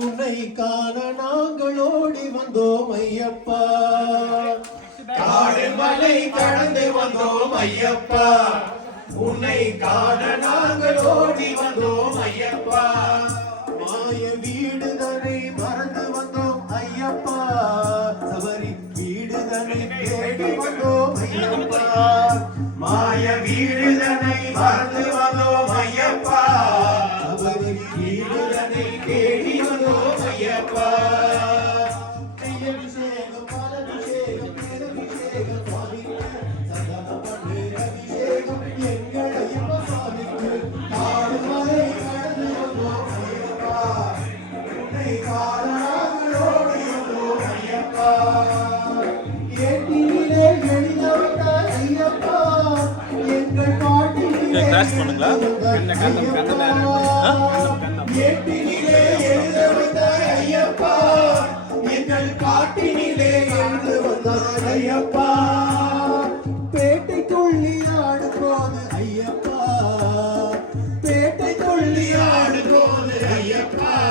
உன்னை காண நாங்கள் ஓடி வந்தோம் ஐயப்பா. காடு மலை கடந்து வந்தோம் ஐயப்பா, உன்னை காண நாங்கள் ஓடி வந்தோம் ஐயப்பா. மாய வீடுதனை மறந்து வந்தோம் ஐயப்பா, சபரி வீடுதனை தேடி வந்தோம் ஐயப்பா. மாய வீடுதனை மறந்து வந்தோம் ஐயப்பா, சபரி வீடுதனை தேடி வந்தோம் ஐயப்பா. அபிஷேகம் பாலபிஷேகம் பேரபிஷேகம் சுவாமிக்கு சந்தன பன்னீர் அபிஷேகம் எங்கள் ஐயப்ப சுவாமிக்கு. காடு மலை கடந்து வந்தோம் ஐயப்பா, உன்னை காண நாங்கள் ஓடி வந்தோம் ஐயப்பா. ஏட்டினிலே எழுதவந்த ஐயப்பா, எங்கள் பாட்டினிலே ஏட்டினிலே எழுதவந்த ஐயப்பா, எங்கள் காட்டினிலே எழுந்து வந்தார் ஐயப்பா.